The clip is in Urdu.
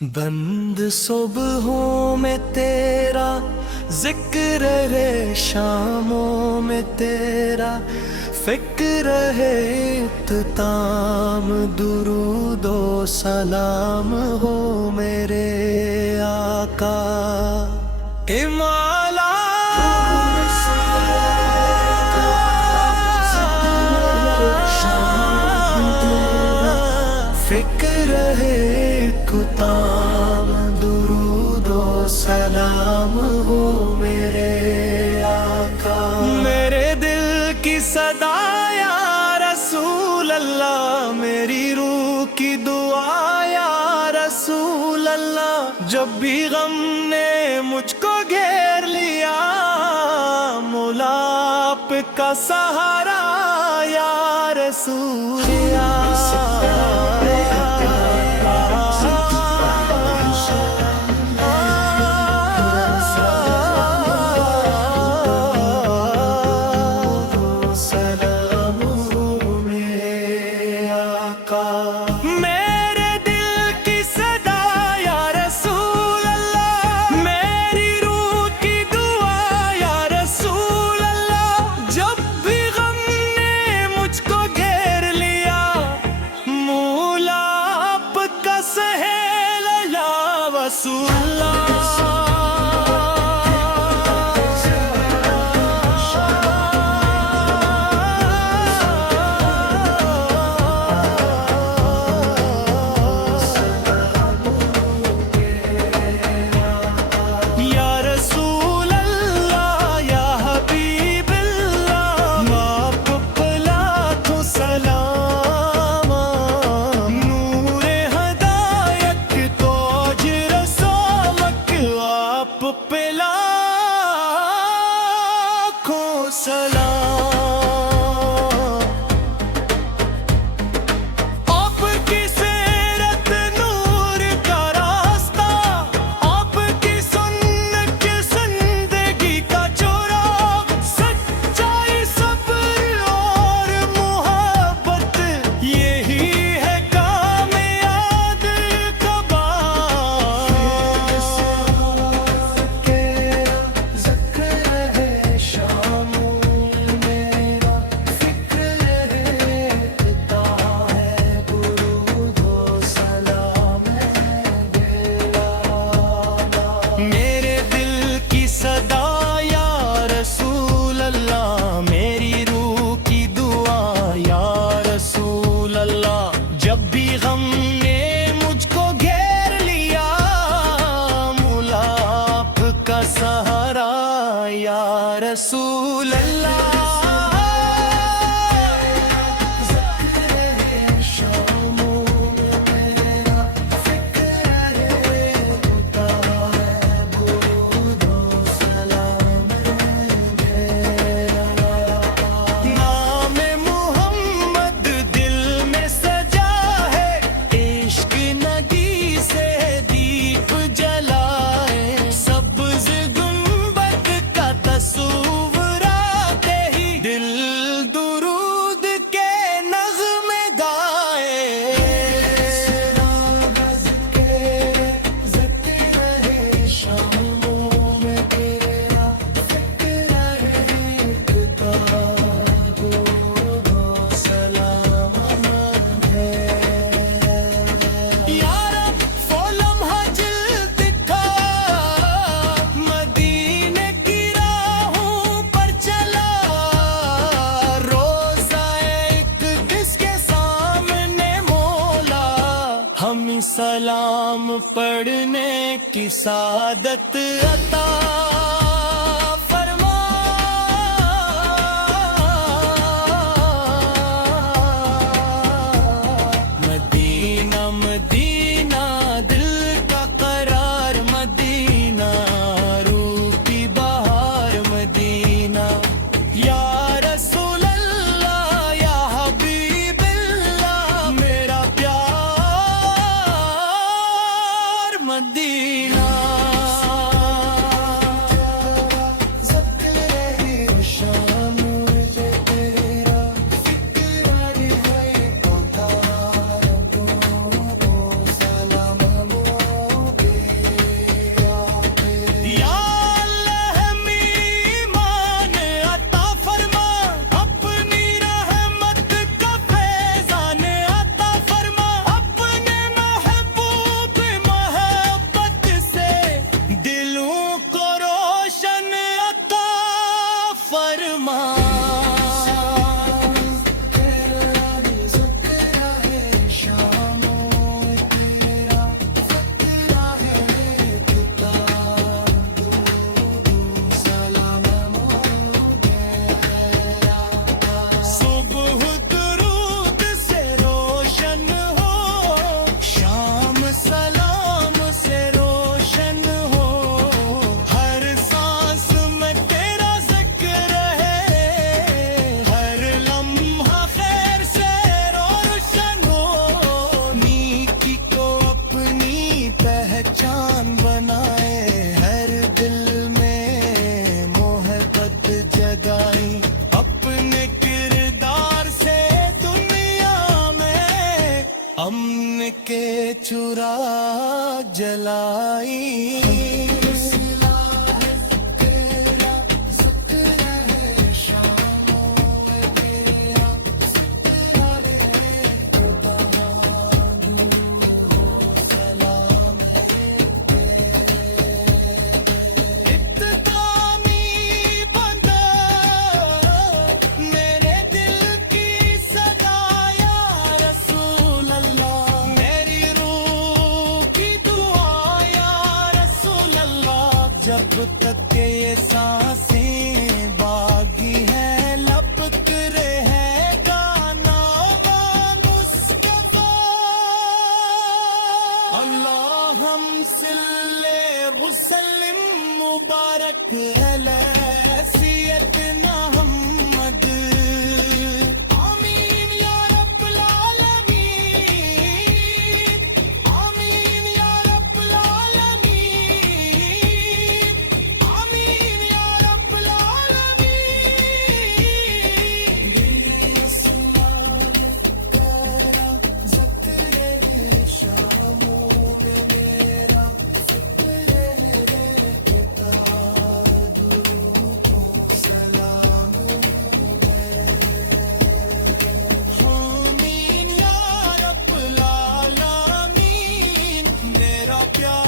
بند صبحوں میں تیرا ذکر ہے، شاموں میں تیرا فکر ہے، اختتام درود و سلام ہو میرے آقا مولا۔ فکر ہے، اختتام درود و سلام ہو میرے آقا۔ میرے دل کی صدا یا رسول اللہ، میری روح کی دعا یا رسول اللہ، جب بھی غم نے مجھ کو گھیر لیا، مولا آپ کا سہارا یا رسول رسول اللہ۔ سہارا یا رسول اللہ۔ سلام پڑھنے کی سعادت عطا فرما، مدینہ مدینہ دل کا قرار، مدینہ روح کی بہار، مدینہ یا رسول اللہ یا حبیب اللہ، میرا مدینہ۔ جلائی جب تک کہ یہ سانسیں باقی ہیں لپک رہے گانا مصطفیٰ اللہم صلی وسلم مبارک علی سیدنا محمد آمین یا رب العالمین آمین یا رب العالمین آمین یا رب العالمین میرے اسلام کرا ذکر شاموں میں میرا ذکر کتاب درود و سلام آمین یا رب العالمین میرا پیار